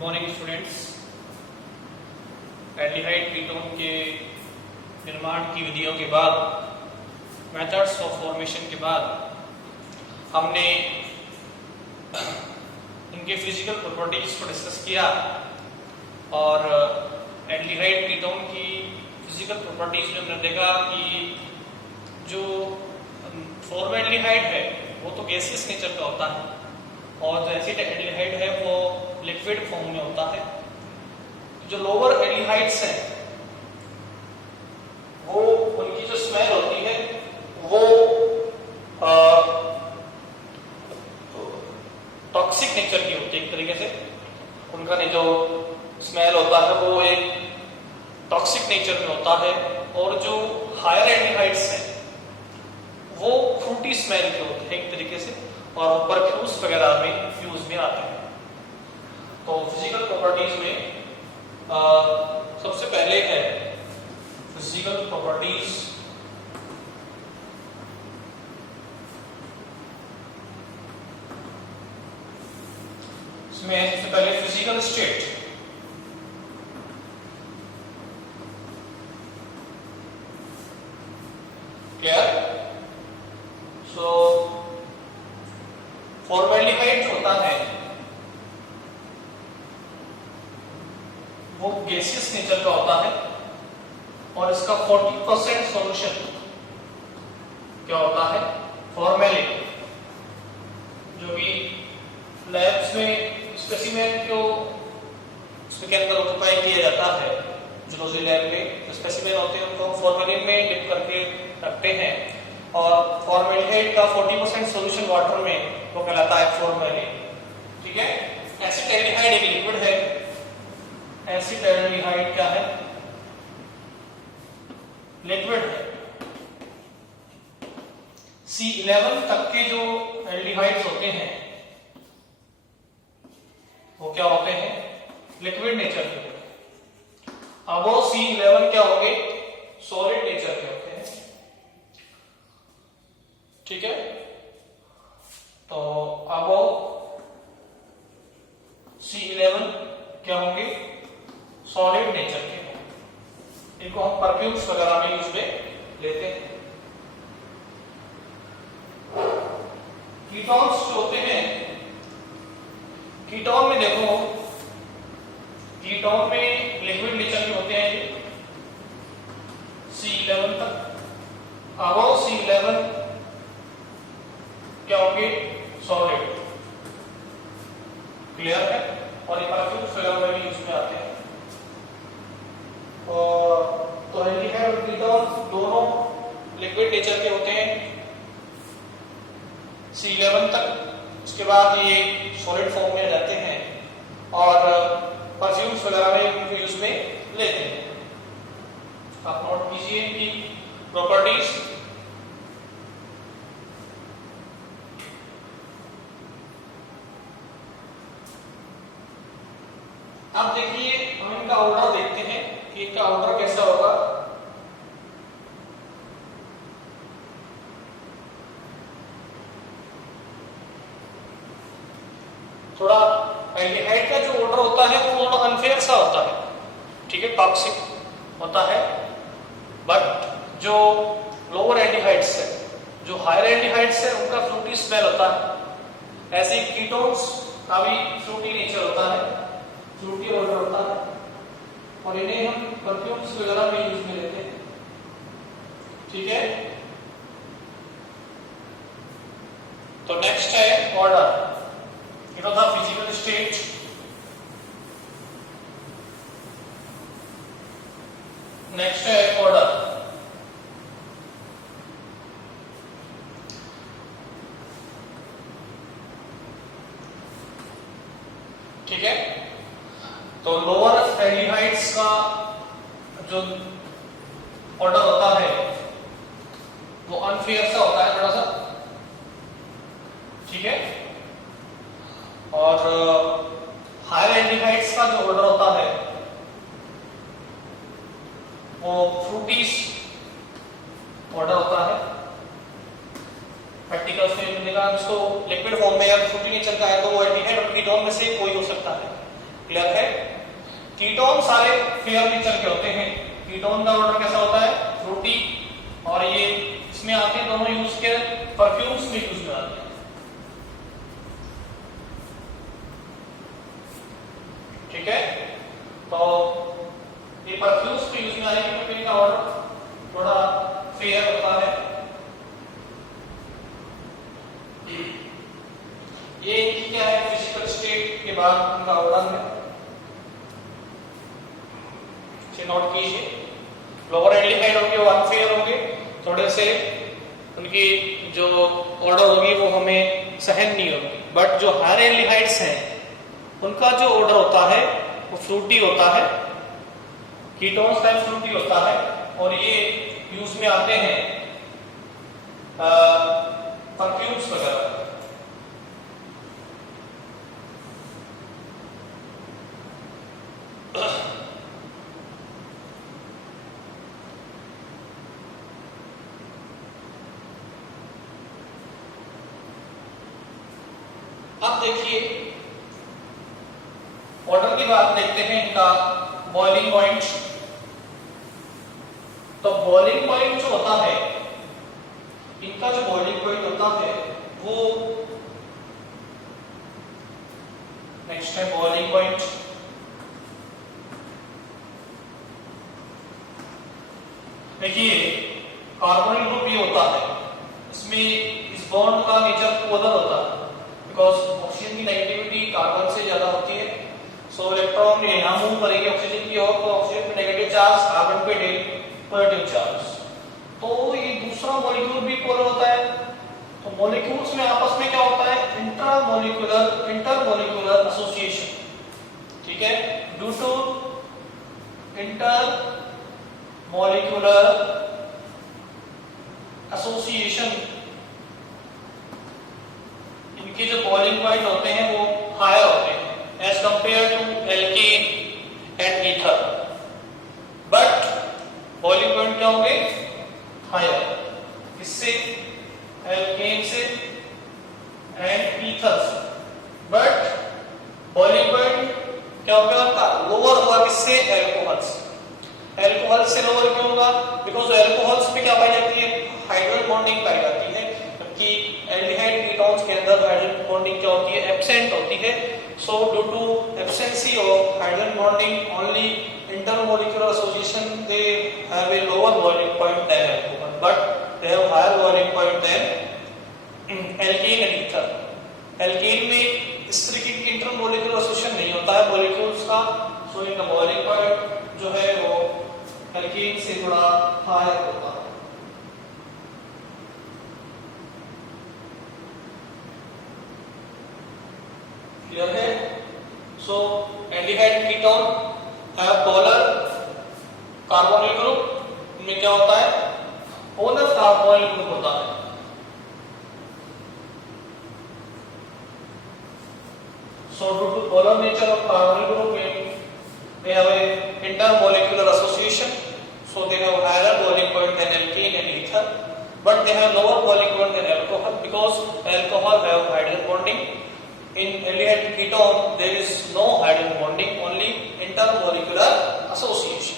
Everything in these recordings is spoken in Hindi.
Morning students. एल्डिहाइड कीटोन के निर्माण की विधियों के बाद, मेथड्स ऑफ फॉर्मेशन के बाद, हमने इनके फिजिकल प्रॉपर्टीज को डिस्कस किया और एल्डिहाइड कीटोन की फिजिकल प्रॉपर्टीज में हमने देखा कि जो फॉर्मल्डिहाइड है वो तो गैसियस नेचर का होता है और जो एसिटाल्डिहाइड है वो लिक्विड फॉर्म में होता है। जो लोअर एल्डिहाइड्स हैं वो उनकी जो स्मेल होती है वो टॉक्सिक नेचर की होती है। एक तरीके से उनका जो स्मेल होता है वो एक टॉक्सिक नेचर में होता है और जो हायर एल्डिहाइड्स हैं वो फ्रूटी स्मेल के होते हैं एक तरीके से और परफ्यूम्स वगैरह में यूज में आते हैं। तो फिजिकल प्रॉपर्टीज में सबसे पहले है फिजिकल प्रॉपर्टीज इसमें सबसे पहले फिजिकल स्टेट। क्लियर? सो फॉर्मल्डिहाइड जो होता है वो गैसियस नेचर का होता है और इसका 40% सॉल्यूशन क्या होता है? फॉर्मेलिन, जो भी लैब्स में स्पेसिमेन को उसके अंदर ऑक्यूपाई किया जाता है, जूलॉजी लैब में जो स्पेसिमेन होते हैं उनको फॉर्मेलिन में डिप करके रखते हैं और फॉर्मल्डिहाइड का 40% सॉल्यूशन वाटर में वो कहलाता है फॉर्मेलिन। ठीक है? एसिटाल्डिहाइड एक लिक्विड है। एसिटाल्डिहाइड क्या है? लिक्विड है। C11 तक के जो एल्डिहाइड्स होते हैं वो क्या होते हैं? लिक्विड नेचर के होते हैं। अब वो C11 क्या होंगे? सॉलिड नेचर के होते हैं। ठीक है? तो अब वो C11 क्या होंगे? सॉलिड नेचर के होंगे। इनको हम परफ्यूम्स वगैरह में यूज में लेते हैं। कीटोन्स जो होते हैं, कीटोन में देखो, कीटोन में लिक्विड नेचर के होते हैं C11 तक। अब वो C11 क्या होंगे? सॉलिड। क्लियर है? और ये परफ्यूम्स वगैरह में भी यूज में आते हैं। तो एल्डिहाइड और कीटोन दोनों लिक्विड नेचर के होते हैं C11 तक। उसके बाद ये सॉलिड फॉर्म में आ जाते हैं और परफ्यूम्स वगैरह में यूज में लेते हैं। आप नोट कीजिए कि प्रॉपर्टीज अब देखिए, हम इनका ऑर्डर देखते हैं कि इनका ऑर्डर कैसा होगा। थोड़ा एल्डिहाइड का जो ऑर्डर होता है वो थोड़ा अनफेयर सा होता है। ठीक है? टॉक्सिक होता है। बट जो लोअर एल्डिहाइड्स है, जो हायर एल्डिहाइड्स है, उनका फ्रूटी स्मेल होता है। ऐसे कीटोन्स का भी फ्रूटी नेचर होता है, फ्रूटी ऑर्डर होता है और इन्हें हम परफ्यूम्स वगैरह में यूज में लेते हैं। ठीक है? तो नेक्स्ट है order. It was the physical state. Next है ऑर्डर। ठीक है? तो लोअर एल्डिहाइड्स का जो ऑर्डर होता है वो अनफेयर सा होता है थोड़ा सा। ठीक है? और हायर एल्डिहाइड्स का जो ऑर्डर होता है वो फ्रूटीज ऑर्डर होता है। प्रैक्टिकल में देखा, इसको लिक्विड फॉर्म में या फ्रूटी नेचर का है तो वो एल्डिहाइड और कीटोन में से कोई हो सकता है। क्लियर है? कीटोन सारे फेयर नेचर के होते हैं। कीटोन का ऑर्डर कैसा होता है? फ्रूटी। और ये इसमें आते हैं दोनों यूज के परफ्यूम्स में यूज में आते हैं। ठीक है, तो ये परफ्यूम्स में यूज में आएंगे क्योंकि इनका ऑर्डर थोड़ा फेयर होता है। ये क्या है? फिजिकल स्टेट के बाद उनका ऑर्डर है, नोट कीजिए। लोअर एल्डिहाइड होंगे वो अनफेयर होंगे, थोड़े से उनकी जो ऑर्डर होगी वो हमें सहन नहीं होगी। बट जो हायर एल्डिहाइड्स हैं उनका जो ऑर्डर होता है वो फ्रूटी होता है, कीटोन्स टाइप फ्रूटी होता है। और ये यूज में आते हैं परफ्यूम्स वगैरह। अब देखिए ऑर्डर की बात देखते हैं इनका बॉइलिंग पॉइंट। तो बॉइलिंग पॉइंट जो होता है, इनका जो बॉइलिंग पॉइंट होता है वो नेक्स्ट है बॉइलिंग पॉइंट। देखिए कार्बोनिल ग्रुप ये होता है, इसमें इस बॉन्ड का नेचर पोलर होता है बिकॉज ऑक्सीजन की नेगेटिविटी कार्बन से ज्यादा होती है। सो इलेक्ट्रॉन यहां मूव करेंगे ऑक्सीजन की ओर, तो ऑक्सीजन पे नेगेटिव चार्ज, कार्बन पे पॉजिटिव चार्ज। तो ये दूसरा मॉलिक्यूल भी पोलर होता है। तो मॉलिक्यूल्स में आपस में क्या होता है? Intermolecular association. ठीक है, due to inter molecular association इनके जो बॉइलिंग पॉइंट होते हैं वो हायर होते हैं as compare to alkane and ether. But boiling point क्या होंगे? हायर, इससे एल्केन से एंड ईथर से। बट बॉइलिंग पॉइंट क्या होगा? लोअर होगा किससे? एल्कोहल से। एल्कोहल से लोअर क्यों होगा? बिकॉज एल्कोहल्स पे क्या पाई जाती है? हाइड्रोजन बॉन्डिंग पाई जाती है, जबकि एल्डिहाइड कीटोन्स के अंदर हाइड्रोजन बॉन्डिंग क्या होती है? एब्सेंट होती है। So due to absence of hydrogen bonding only intermolecular association they have a lower boiling point than alcohol, but they have higher boiling point than alkane and ether. alkane में इस तरह की intermolecular association नहीं होता है molecules का, so इनका boiling point जो है वो alkane से थोड़ा higher होता है। क्लियर है? So aldehyde ketone have polar carbonyl group में क्या होता है? पोलर कार्बोनिल ग्रुप होता है। So due to polar nature of carbonyl group, they have a intermolecular association. So they have higher boiling point than alkane and ether, but they have lower boiling point than alcohol because alcohol have hydrogen bonding. In aldehyde ketone there is no hydrogen bonding, only intermolecular association.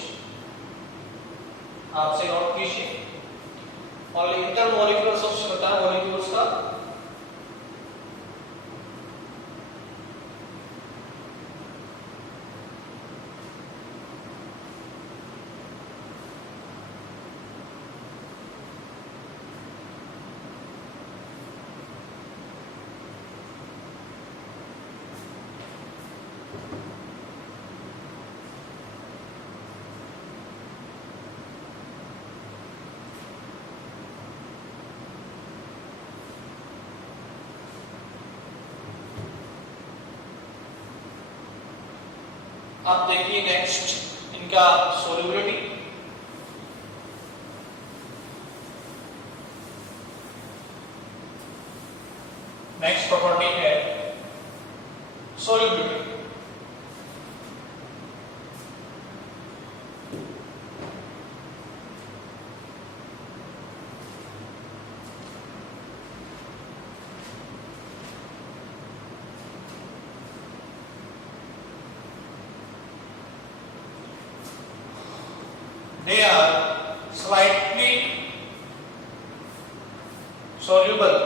आपसे नोट कीजिए, और इंटरमोलिकुलर एसोसिएशन होता है मॉलिक्यूल्स का। अब देखिए नेक्स्ट इनका सोल्युबिलिटी। नेक्स्ट प्रॉपर्टी है solubility. they are slightly soluble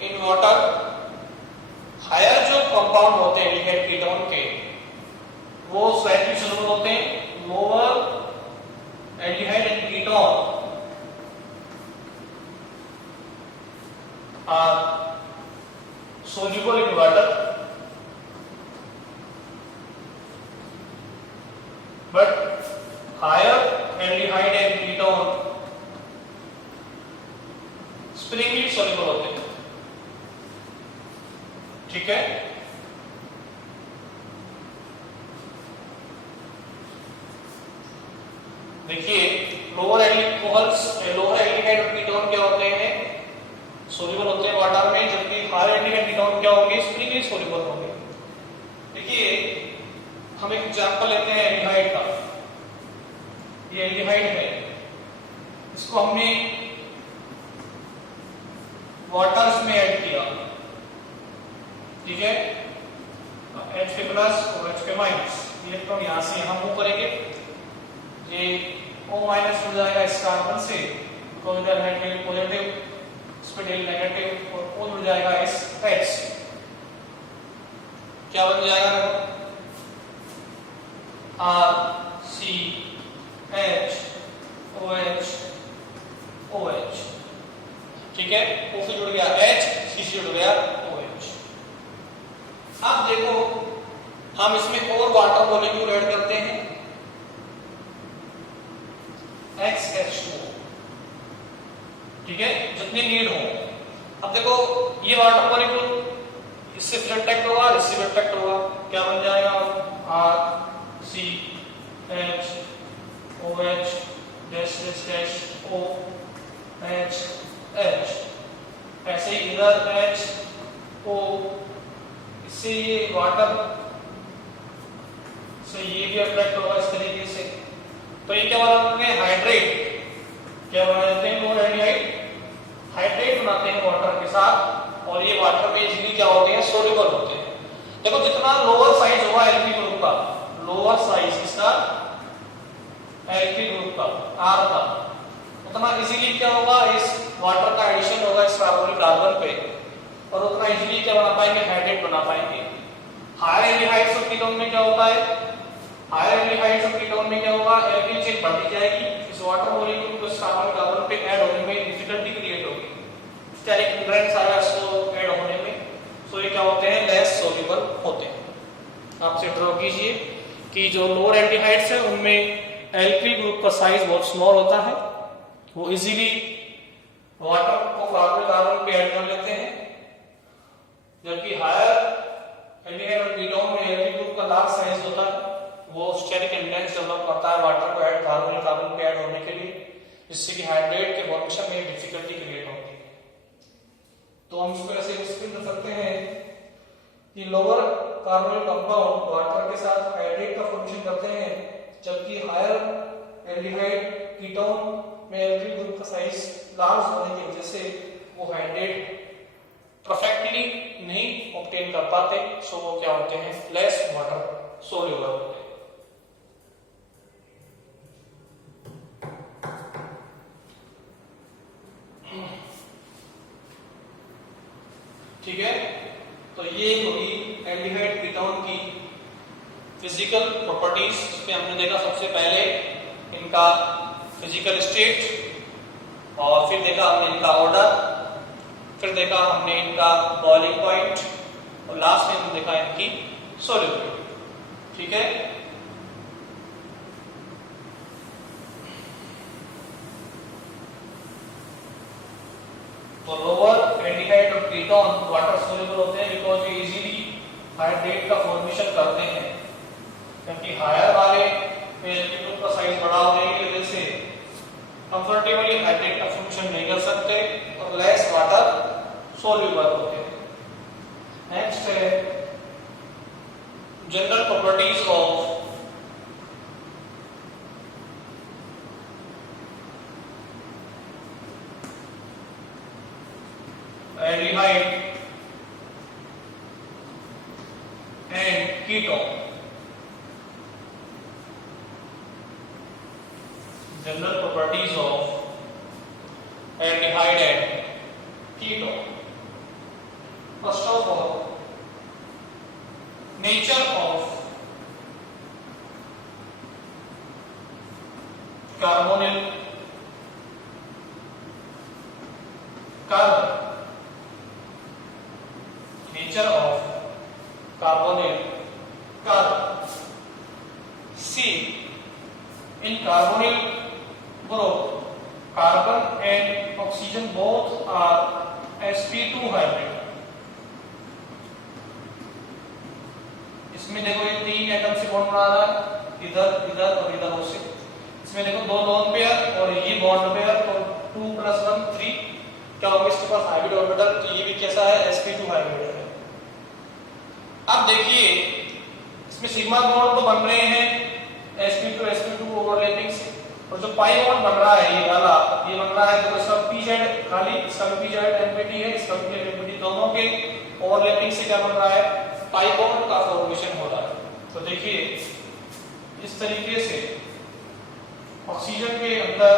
in water. Higher जो कंपाउंड होते हैं एल्डिहाइड कीटोन के वो स्लाइटली सोल्यूबल होते हैं. Lower aldehyde and ketone are soluble in water, but higher aldehyde and ketone springly soluble होते हैं. ठीक है. देखिए लोअर एल्डिहाइड और कीटोन क्या होते हैं, सोल्यूबल होते हैं वाटर में, जबकि हायर एल्डिहाइड कीटोन क्या होंगे, स्प्रिंगली सोल्यूबल होंगे. देखिए हम एक एग्जांपल लेते हैं एल्डिहाइड का. ये एल्डिहाइड है, इसको हमने वाटर्स में ऐड किया. ठीक है. Hk प्लस और Hk माइनस इलेक्ट्रॉन यहां से यहां मूव करेंगे. ये O माइनस हो जाएगा इस कार्बन से, बिकॉज़ इधर है पॉजिटिव, स्पिडिल नेगेटिव, और O जुड़ जाएगा इस H. क्या बन जाएगा, RCH OH OH. ठीक है. O से जुड़ गया H, C से जुड़ गया OH. अब देखो हम इसमें और वाटर मॉलिक्यूल ऐड करते हैं, XH2. ठीक है, जितनी नीड हो. अब देखो ये वाटर मॉलिक्यूल इससे फिर अट्रैक्ट होगा, इससे भी अट्रैक्ट होगा. क्या बन जाएगा, RCH OH dash OH H. ऐसे ही इधर HO, इससे ये वाटर से ये भी अट्रैक्ट होगा इस तरीके से. तो ये क्या बनाते हैं, हाइड्रेट. क्या बना देते हैं, लोअर एल्डिहाइड हाइड्रेट बनाते हैं वाटर के साथ, और ये वाटर में इजीली क्या होते हैं, सोल्यूबल होते हैं. देखो जितना लोअर साइज होगा एल्की ग्रुप का, लोअर साइज इसका एल्की ग्रुप का R का, उतना इजीली क्या होगा, इस वाटर का एडिशन होगा इस कार्बन पे, और उतना इजीली क्या बना पाएंगे, हाइड्रेट बना पाएंगे. हायर एल्डिहाइड्स और कीटोन में क्या होता है, हायर एल्डिहाइड्स और कीटोन में क्या होगा, एल्किल चेन बढ़ती जाएगी. इस वाटर मॉलिक्यूल को इस कार्बन पे ऐड होने में डिफिकल्टी क्रिएट होगी, स्टेरिक हिंड्रेंस आएगा इसको ऐड होने में. सो ये क्या होते हैं, लेस सोल्यूबल होते हैं. आपसे ड्रॉ कीजिए कि जो लोअर एल्डिहाइड्स है उनमें एल्किल ग्रुप का साइज बहुत स्मॉल होता है, वो इजीली वाटर को कार्बन पे ऐड कर लेते हैं, जबकि हायर एल्डिहाइड और कीटोन में एल्किल ग्रुप का लार्ज साइज होता है, वो स्टेरिक हिंड्रेंस डेवलप करता है वाटर को ऐड कार्बन पे ऐड होने के लिए, जिससे कि हाइड्रेट के फॉर्मेशन में डिफिकल्टी क्रिएट होती है. तो हम इसको ऐसे एक्सप्लेन कर सकते हैं कि लोअर कार्बोनिल कंपाउंड वाटर के साथ हाइड्रेट का फॉर्मेशन करते हैं, जबकि हायर एल्डिहाइड कीटोन में एल्किल ग्रुप का साइज लार्ज होने की वजह से वो हाइड्रेट परफेक्टली नहीं ऑब्टेन कर पाते. सो वो क्या होते हैं, लेस वाटर सोल्यूबल होते हैं. ठीक है. तो ये होगी एल्डिहाइड कीटोन की फिजिकल प्रॉपर्टीज, जिसमें हमने देखा सबसे पहले इनका फिजिकल स्टेट, और फिर देखा हमने इनका ऑर्डर, फिर देखा हमने इनका बॉइलिंग पॉइंट, और लास्ट में हमने देखा इनकी सोल्यूबिलिटी. ठीक है. तो लोअर एल्डिहाइड और कीटोन वाटर सोल्यूबल होते हैं बिकॉज ये इजीली हाइड्रेट का फॉर्मेशन करते हैं, क्योंकि हायर वाले एल्किल ग्रुप का साइज बड़ा होने की वजह से कंफर्टेबली हाइड्रेट का फॉर्मेशन नहीं कर सकते और लेस वाटर सोल्यूबल होते हैं. नेक्स्ट है general properties of aldehyde ketone. General properties of aldehyde and ketone. First of all, nature of carbonyl carbon. Nature of carbonyl carbon. C. In carbonyl group, carbon and oxygen both are sp2 hybrid. इसमें देखो ये तीन एटम से बॉन्ड बना रहा है, इधर इधर और इधर हो से। इसमें देखो दो लोन पेयर और ये बॉन्ड पेयर, तो 2 + 1 3 क्या होगा इसके पास हाइब्रिड ऑर्बिटल। तो ये भी कैसा है, sp2 हाइब्रिड है। अब देखिए इसमें सिग्मा बॉन्ड तो बन रहे हैं sp2 sp2 ओवरलैपिंग से, और जो पाई बॉन्ड बन रहा है ये वाला, ये बन रहा है तो इसका pz खाली, इसका pz npt है, इसका भी npt, दोनों के ओवरलैपिंग से क्या बन रहा है, पाई बॉन्ड का फॉर्मेशन हो रहा है। तो देखिए इस तरीके से ऑक्सीजन के अंदर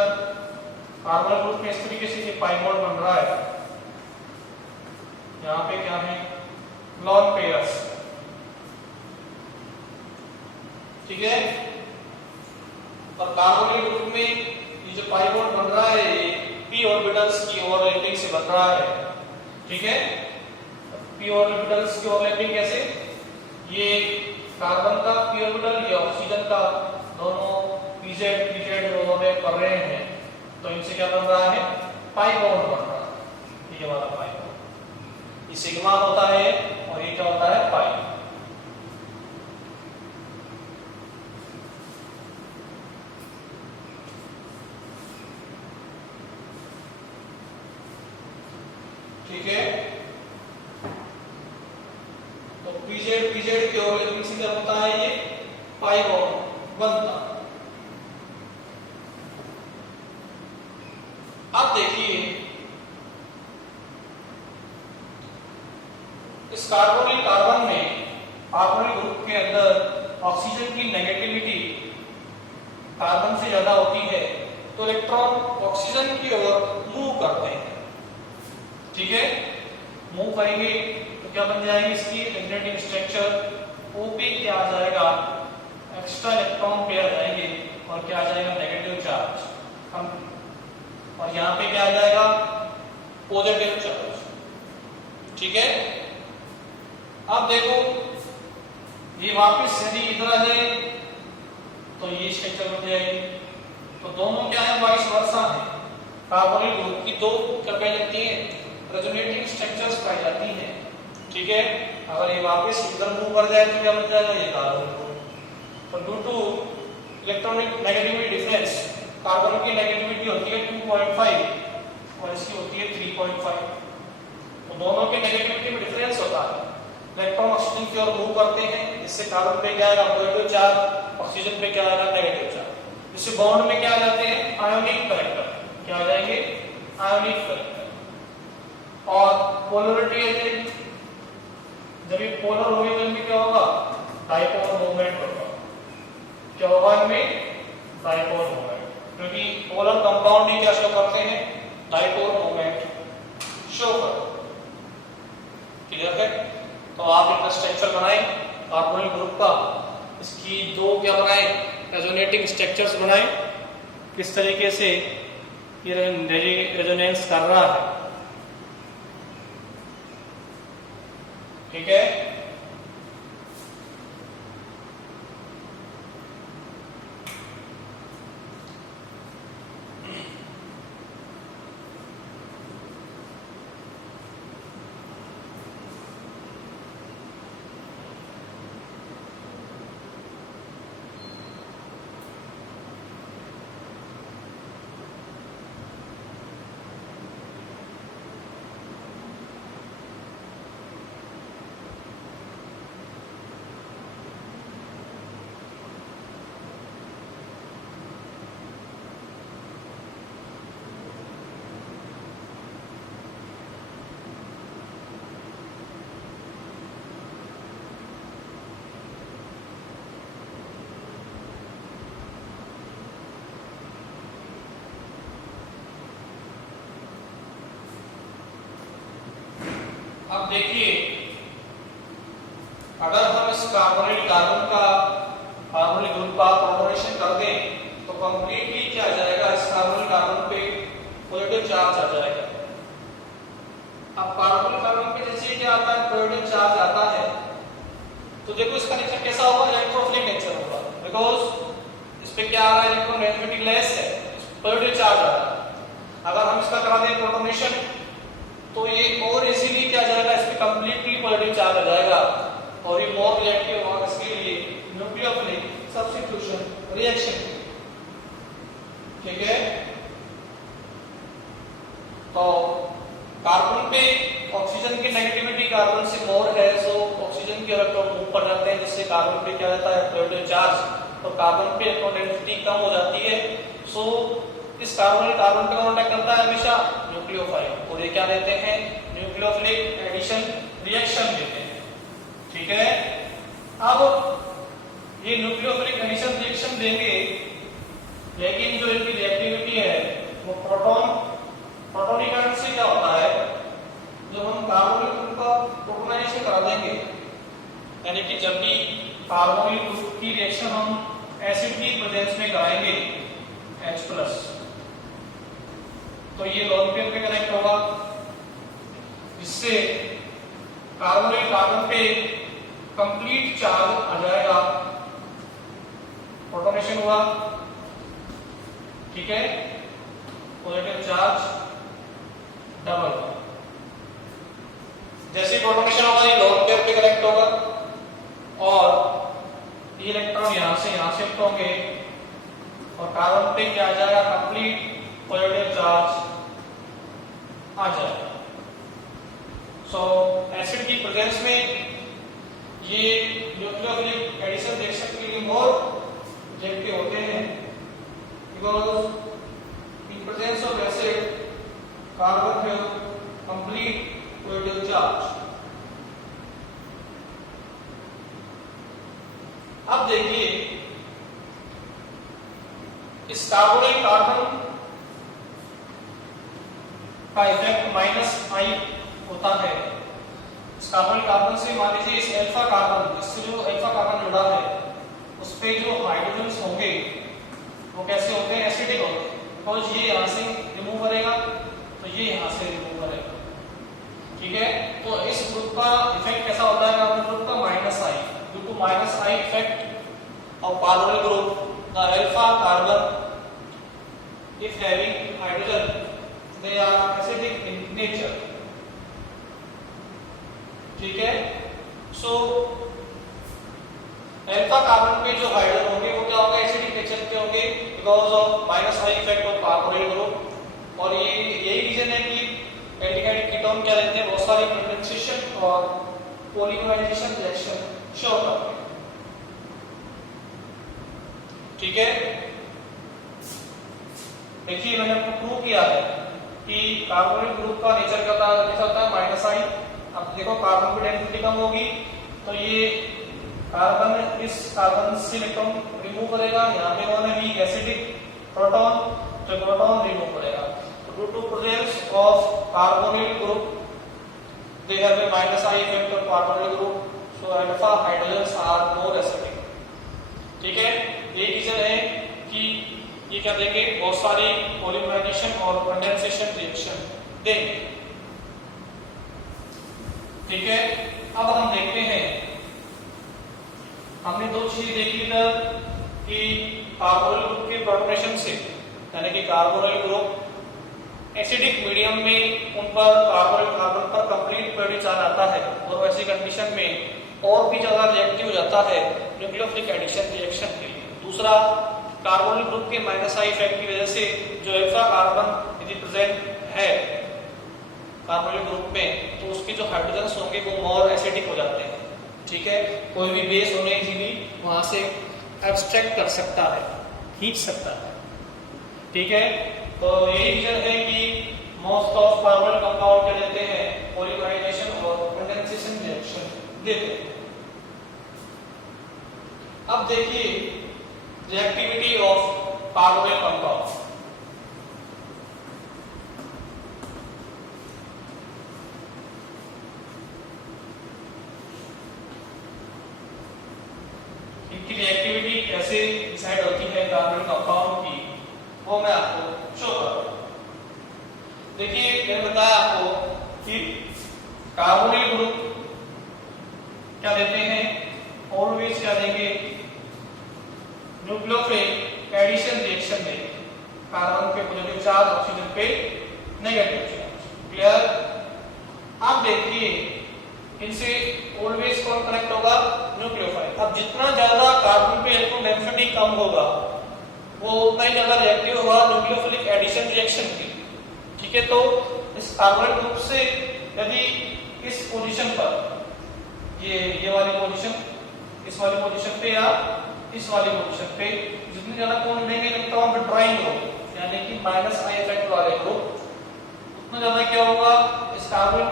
कार्बन ग्रुप में इस तरीके से ये पाई बॉन्ड बन रहा है। यहाँ पे क्या है, लॉन पेयर्स, ठीक है। और कार्बोनिल ग्रुप में ये जो पाई बॉन्ड बन रहा है ये p ऑर्बिटल्स की ओवरलैपिंग से बन रहा है, ठीक है। p ऑर्बिटल्स की ओवरलैपिंग कैसे, ये कार्बन का p ऑर्बिटल, ये ऑक्सीजन का, दोनों pz दोनों में कर रहे हैं, तो इनसे क्या बन रहा है, पाई बॉन्ड बन रहा है, ये वाला पाई बॉन्ड। ये सिग्मा होता है और ये क्या होता है, पाई। ठीक है, तो pz के ओवरलैपिंग से क्या होता है, ये पाई बॉन्ड बनता। अब देखिए इस कार्बोनिल कार्बन में, कार्बोनिल ग्रुप के अंदर ऑक्सीजन की नेगेटिविटी कार्बन से ज्यादा होती है, तो इलेक्ट्रॉन ऑक्सीजन की ओर मूव करते हैं, ठीक है। मूव करेंगे तो क्या बन जाएगी इसकी मैग्नेटिक स्ट्रक्चर, ओपी क्या आ जाएगा, एक्स्ट्रा इलेक्ट्रॉन पेयर आ जाएंगे, और क्या आ जाएगा, नेगेटिव चार्ज। हम और यहाँ पे क्या आ जाएगा, पॉजिटिव चार्ज, ठीक है। अब देखो ये वापस यदि इधर आ जाए तो ये स्ट्रक्चर बन जाएगी। तो दोनों क्या है, वाइस वर्सा है। कार्बोनिल ग्रुप की दो क्या पाई जाती है, रेजोनेटिंग स्ट्रक्चर्स पाई जाती हैं, ठीक है। अगर ये वापस इधर मूव कर जाए तो क्या बन जाएगा, ये कार्बन ग्रुप। तो due to electronic negativity difference, carbon की नेगेटिविटी होती है 2.5 और इसकी होती है 3.5। तो दोनों के नेगेटिविटी में डिफरेंस होता है। इलेक्ट्रॉन ऑक्सीजन की ओर मूव करते हैं, इससे कार्बन पे क्या आएगा, पॉजिटिव चार्ज, ऑक्सीजन पे क्या आएगा, नेगेटिव चार्ज। इससे बॉन्ड में क्या आ जाते हैं, आयोनिक करेक्टर, क्या आ जाएंगे, आयोनिक करेक्टर। और पोलरिटी है, जब ये पोलर होगी तो इनमें क्या होगा, डाइपोल मूवमेंट होगा। क्या होगा इनमें, डाइपोल मूवमेंट, क्योंकि पोलर कंपाउंड ही क्या शो करते हैं, डाइपोल मूवमेंट शो करते हैं, क्लियर है। तो आप इनका स्ट्रक्चर बनाएं कार्बोनिल ग्रुप का, इसकी दो क्या बनाएं, रेजोनेटिंग स्ट्रक्चर्स बनाएं, किस तरीके से ये रेजोनेंस कर रहा है, ठीक है। देखिए, अगर हम इस कार्बोनिल कार्बन का कार्बोनिल ग्रुप का प्रोटोनेशन कर दें तो कंप्लीटली क्या आ जाएगा, इस कार्बोनिल कार्बन पे पॉजिटिव चार्ज आ जाएगा। अब कार्बोनिल कार्बन पे जैसे क्या आता है, पॉजिटिव चार्ज आता है, तो देखो इसका नेचर कैसा होगा, इलेक्ट्रोफिलिक नेचर होगा, बिकॉज इस पे क्या आ रहा है, इलेक्ट्रॉन नेगेटिविटी लेस है, पॉजिटिव चार्ज आ रहा है। अगर हम इसका करा दें प्रोटोनेशन तो ये और इजीली क्या जाएगा, इस पे कंप्लीटली पॉजिटिव चार्ज आ जाएगा और ये मोर रिएक्टिव होगा इसके लिए न्यूक्लियोफिलिक सब्स्टिट्यूशन रिएक्शन। ठीक है, तो कार्बन पे ऑक्सीजन की नेगेटिविटी कार्बन से मोर है, सो ऑक्सीजन के इलेक्ट्रॉन ऊपर जाते हैं, जिससे कार्बन पे क्या रहता है, पॉजिटिव चार्ज, और कार्बन पे इलेक्ट्रॉन डेंसिटी कम हो जाती है। सो इस कार्बन कार्बन पे कांटेक्ट करता है हमेशा न्यूक्लियोफाइल, और ये क्या देते हैं, न्यूक्लियोफिलिक एडिशन रिएक्शन देते हैं। ठीक है, अब ये न्यूक्लियोफिलिक एडिशन रिएक्शन देंगे, लेकिन जो इनकी रिएक्टिविटी है वो प्रोटोनीकरण से क्या होता है, जब हम कार्बोनिल ग्रुप का प्रोटोनाइजेशन करा देंगे, यानी कि जब भी कार्बोनिल ग्रुप की रिएक्शन हम एसिड की प्रेजेंस में कराएंगे H+, तो ये लोन पेयर पे कनेक्ट होगा, जिससे कार्बोनिल कार्बन पे कंप्लीट चार्ज आ जाएगा, प्रोटोनेशन हुआ। ठीक है, पॉजिटिव चार्ज डबल, जैसे प्रोटोनेशन होगा ये लोन पेयर पे कनेक्ट होगा और ये इलेक्ट्रॉन यहां से शिफ्ट होंगे और कार्बन पे क्या आ जाएगा, कंप्लीट पॉजिटिव चार्ज आ जाएगा। सो एसिड की प्रेजेंस में ये न्यूक्लियोफिलिक एडिशन रिएक्शन के लिए मोर रिएक्टिव होते हैं, because in presence of acid carbon have complete positive charge. अब देखिए, इस कार्बोनिल कार्बन का इफेक्ट -I होता है। इस कार्बोनिल कार्बन से मान लीजिए इस अल्फा कार्बन, इससे जो अल्फा कार्बन जुड़ा है उस पे जो हाइड्रोजन्स होंगे वो कैसे होते हैं, एसिडिक होते हैं, बिकॉज ये यहां से रिमूव करेगा तो ये यहां से रिमूव करेगा। ठीक है, तो इस ग्रुप का इफेक्ट कैसा होता है, कार्बन ग्रुप का -I, due to -I effect of carbonyl group, the alpha carbon if having hydrogen they are acidic in nature। ठीक है, सो अल्फा कार्बन पे जो हाइड्रोजन होंगे वो क्या होंगे, एसिडिक नेचर के होंगे, because of -I effect of carbonyl group. और ये यही रीजन है कि एल्डिहाइड कीटोन क्या रहते हैं, बहुत सारी कंडेंसेशन और पॉलीमराइजेशन रिएक्शन शो करते हैं। ठीक है, देखिए मैंने आपको प्रूव किया है कि कार्बोनिल ग्रुप का नेचर कैसा होता है, -I। अब देखो कार्बन की डेंसिटी कम होगी तो ये कार्बन इस कार्बन से इलेक्ट्रॉन रिमूव करेगा, यहाँ पे कौन है, एसिडिक प्रोटॉन, तो प्रोटॉन रिमूव करेगा। तो due to presence of carbonyl group they have a -I effect of carbonyl group, so alpha hydrogens are more acidic. ठीक है, ये रीजन है कि ये क्या देंगे, बहुत सारी पॉलीमराइजेशन और कंडेंसेशन रिएक्शन देंगे। ठीक है, अब हम देखते हैं, हमने दो चीजें देखी था कि कार्बोनिल ग्रुप के प्रोटोनेशन से, यानी कि कार्बोनिल ग्रुप एसिडिक मीडियम में उन पर कार्बन पर कंप्लीट पॉजिटिव चार्ज आता है और वैसी कंडीशन में और भी ज्यादा रिएक्टिव हो जाता है न्यूक्लियोफिलिक एडिशन रिएक्शन के लिए। दूसरा, कार्बोनिल ग्रुप के -I इफेक्ट की वजह से जो अल्फा कार्बन यदि प्रेजेंट है कार्बोनिल ग्रुप में तो उसके जो हाइड्रोजन्स होंगे वो मोर एसिडिक हो जाते हैं। ठीक है, कोई भी बेस उन्हें इजीली वहां से एब्स्ट्रैक्ट कर सकता है, खींच सकता है। ठीक है, तो यही रीजन है कि मोस्ट ऑफ कार्बोनिल कंपाउंड क्या देते हैं, पॉलीमराइजेशन और कंडेंसेशन रिएक्शन देते हैं। अब देखिए रिएक्टिविटी ऑफ कार्बोनिल कंपाउंड। वो मैं आपको शो कर रहा हूं। देखिए मैंने बताया आपको कि कार्बोनिल ग्रुप क्या देते हैं, ऑलवेज क्या देंगे, न्यूक्लियोफिलिक एडिशन रिएक्शन देंगे, कार्बन पे पॉजिटिव चार्ज, ऑक्सीजन पे नेगेटिव चार्ज। क्लियर? आप देखिए इनसे ऑलवेज कौन कनेक्ट होगा, न्यूक्लियोफाइल। अब जितना ज्यादा कार्बन पे इलेक्ट्रॉन डेंसिटी कम होगा वो उतना ही ज्यादा रिएक्टिव होगा न्यूक्लियोफिलिक एडिशन रिएक्शन की। ठीक है, तो इस कार्बोनिल ग्रुप से यदि इस पोजीशन पर ये वाली पोजीशन, इस वाली पोजीशन पे या इस वाली पोजीशन पे जितने ज्यादा कौन देंगे इलेक्ट्रॉन विड्रॉइंग ग्रुप, यानी कि माइनस आई इफेक्ट वाले ग्रुप, उतना ज्यादा क्या होगा, इस कार्बन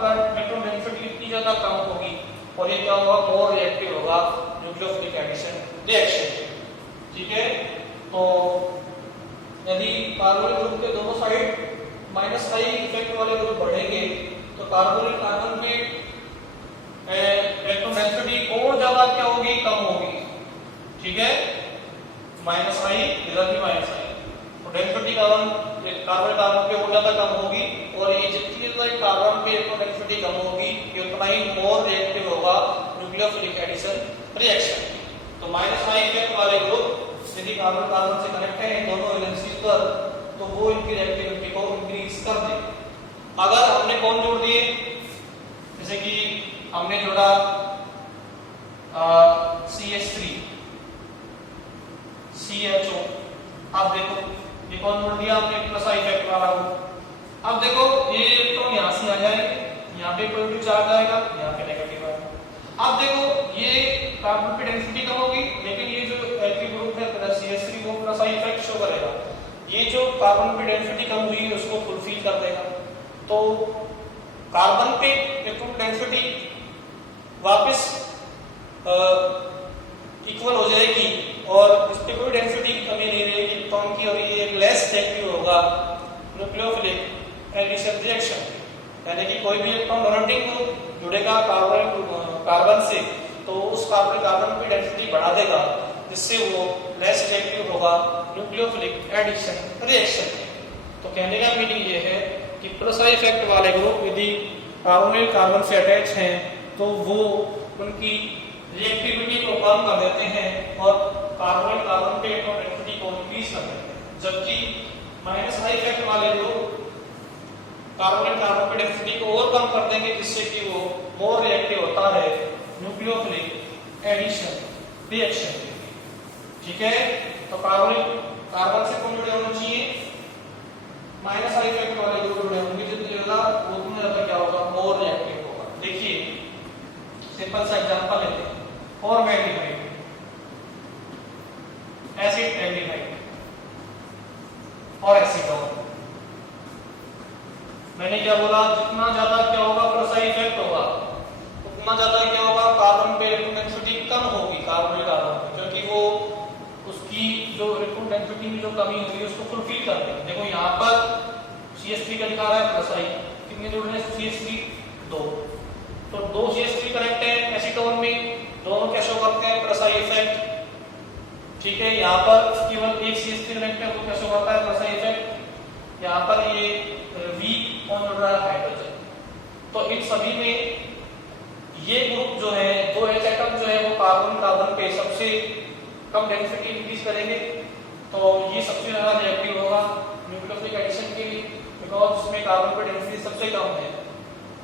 का इलेक्ट्रॉन डेंसिटी इतनी ज्यादा कम होगी और ये क्या होगा, मोर रिएक्टिव होगा न्यूक्लियोफिलिक एडिशन रिएक्शन। ठीक है, तो यदि कार्बोनिल ग्रुप के दोनों साइड माइनस आई इफेक्ट वाले ग्रुप बढ़ेंगे तो कार्बोनिल कार्बन पे इलेक्ट्रॉन डेंसिटी और ज्यादा क्या होगी, कम होगी। ठीक है, माइनस आई इधर भी माइनस आई, तो डेंसिटी कार्बन पे और ज्यादा कम होगी और ये जितनी ज्यादा कार्बन पे इलेक्ट्रॉन डेंसिटी कम होगी ये उतना ही मोर रिएक्टिव होगा न्यूक्लियोफिलिक एडिशन रिएक्शन। तो माइनस आई इफेक्ट वाले ग्रुप यदि कार्बन से कनेक्ट है इन दोनों वैलेंसीज पर तो वो इनकी रिएक्टिविटी को इंक्रीज कर दे। अगर हमने कौन जोड़ दिए, जैसे कि हमने जोड़ा CH3 CHO, अब देखो ये कौन जोड़ दिया हमने, प्लस आई इफेक्ट वाला हो। अब देखो ये इलेक्ट्रॉन यहां से आ जाएंगे, यहाँ पे पॉजिटिव चार्ज आएगा, यहाँ पे नेगेटिव आएगा। अब देखो ये कार्बन की डेंसिटी कम होगी लेकिन ये जो एल्किल ग्रुप है प्लस CH3 वो प्लस आई इफेक्ट शो करेगा, ये जो कार्बन की डेंसिटी कम हुई है उसको फुलफिल कर देगा। तो कार्बन पे इलेक्ट्रॉन डेंसिटी वापस इक्वल हो जाएगी और इस पे कोई डेंसिटी की कमी नहीं रहेगी इलेक्ट्रॉन की, और ये एक लेस रिएक्टिव होगा न्यूक्लियोफिलिक एडिशन रिएक्शन। यानी कि कोई भी इलेक्ट्रॉन डोनेटिंग ग्रुप जुड़ेगा कार्बन से तो उस कार्बन की डेंसिटी बढ़ा देगा जिससे वो लेस रिएक्टिव होगा न्यूक्लियोफिलिक एडिशन रिएक्शन। तो कहने का मीनिंग ये है कि प्लस आई इफेक्ट वाले ग्रुप यदि कार्बन से अटैच हैं तो वो उनकी रिएक्टिविटी को कम कर देते हैं और कार्बन पे इलेक्ट्रॉन डेंसिटी को इंक्रीज कर देते हैं, जबकि माइनस आई इफेक्ट वाले ग्रुप कार्बन की डेंसिटी को और कम कर देंगे जिससे कि वो मोर रिएक्टिव होता है न्यूक्लियोफिलिक एडिशन रिएक्शन। ठीक है, तो कार्बन से कौन जुड़े होना चाहिए, माइनस आई इफेक्ट वाले ग्रुप जुड़े होंगे, जितने ज्यादा उतना ज्यादा क्या होगा, मोर रिएक्टिव होगा। देखिए सिंपल सा एग्जांपल लेते हैं, फॉर्मेल्डिहाइड, एसिड एल्डिहाइड और एसीटोन। मैंने क्या बोला, जितना ज्यादा क्या होगा प्लस आई इफेक्ट होगा उतना ज्यादा क्या होगा, कार्बन पे इलेक्ट्रॉन डेंसिटी कम होगी कार्बन क्योंकि वो उसकी जो इलेक्ट्रॉन डेंसिटी में जो कमी होगी उसको फुलफिल कर देगा। देखो यहाँ पर CH3 का दिखा रहा है प्लस आई, कितने जुड़ रहे हैं CH3 2, तो 2 CH3 कनेक्ट है एसीटोन में, दोनों क्या शो करते हैं, प्लस आई इफेक्ट। ठीक है, यहाँ पर केवल एक CH3 कनेक्ट है वो क्या शो करता है, प्लस आई इफेक्ट। यहाँ पर ये वीक कौन जुड़ रहा है, हाइड्रोजन। तो इन सभी में ये ग्रुप जो है, दो H एटम जो है वो कार्बन पे सबसे कम डेंसिटी इंक्रीज करेंगे, तो ये सबसे ज्यादा रिएक्टिव होगा न्यूक्लियोफिलिक एडिशन के लिए, बिकॉज इसमें कार्बन की डेंसिटी सबसे कम है।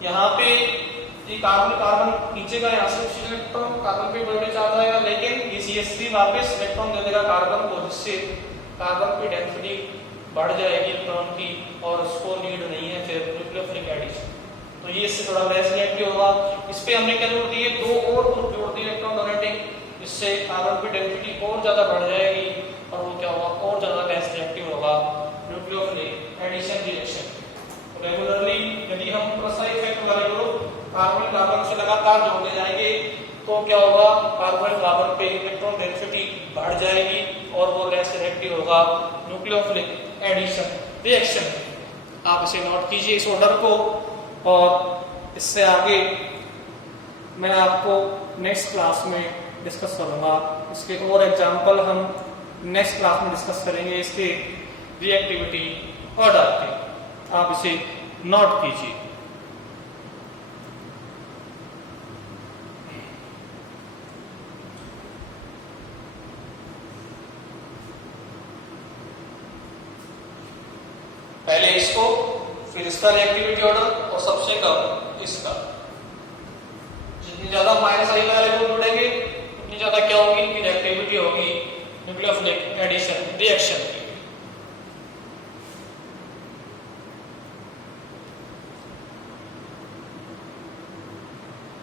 यहाँ पे ये कार्बन नीचे का, यहाँ से ऑक्सीजन इलेक्ट्रॉन कार्बन पे पॉजिटिव चार्ज आएगा, लेकिन ये CH3 वापस इलेक्ट्रॉन दे देगा कार्बन को, जिससे कार्बन की डेंसिटी बढ़ जाएगी इलेक्ट्रॉन की और उसको नीड नहीं है फिर न्यूक्लियोफिलिक एडिशन। तो ये इससे थोड़ा लेस रिएक्टिव होगा। इस पे हमने क्या जोड़ दिए, दो और ग्रुप जोड़ दिए इलेक्ट्रॉन डोनेटिंग, इससे कार्बन की डेंसिटी और ज्यादा बढ़ जाएगी और वो क्या होगा, और ज्यादा लेस रिएक्टिव होगा न्यूक्लियोफिलिक एडिशन रिएक्शन। तो रेगुलरली यदि हम प्लस आई इफेक्ट वाले ग्रुप कार्बन से लगातार जोड़ते जाएंगे तो क्या होगा, कार्बन पे इलेक्ट्रॉन डेंसिटी बढ़ जाएगी और वो लेस रिएक्टिव होगा न्यूक्लियोफिलिक एडिशन रिएक्शन। आप इसे नोट कीजिए इस ऑर्डर को, और इससे आगे मैं आपको नेक्स्ट क्लास में डिस्कस करूंगा। इसके और एग्जांपल हम नेक्स्ट क्लास में डिस्कस करेंगे। इसके रिएक्टिविटी ऑर्डर पे। आप इसे नोट कीजिए। पहले इसको, फिर इसका रिएक्टिविटी ऑर्डर और सबसे कम इसका। जितनी ज्यादा माइनस आई वाले को जुड़ेंगे उतनी ज्यादा क्या होगी, इनकी रिएक्टिविटी होगी न्यूक्लियोफिलिक एडिशन रिएक्शन की।